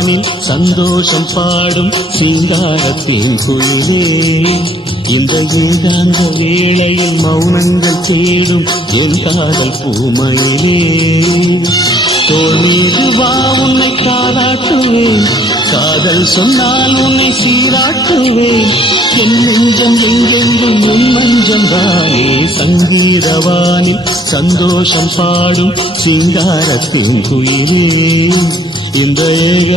வானில் சந்தோஷம் பாடும் சிங்காரத்தின் குயிலே இந்த ஏகாந்த வேளையில் மௌனங்கள் தேடும் என் காதல் பூமயிலே தோள் மீது வா உன்னை காலாட்டுவேன் காதல் சொன்னால் உன்னை சீராட்டுவேன் என் நெஞ்சம் எங்கெங்கும் உன் மஞ்சம் தானே சங்கீதவானில் சந்தோஷம் பாடும் சிங்காரத்தின் குயிலே இந்த ஏக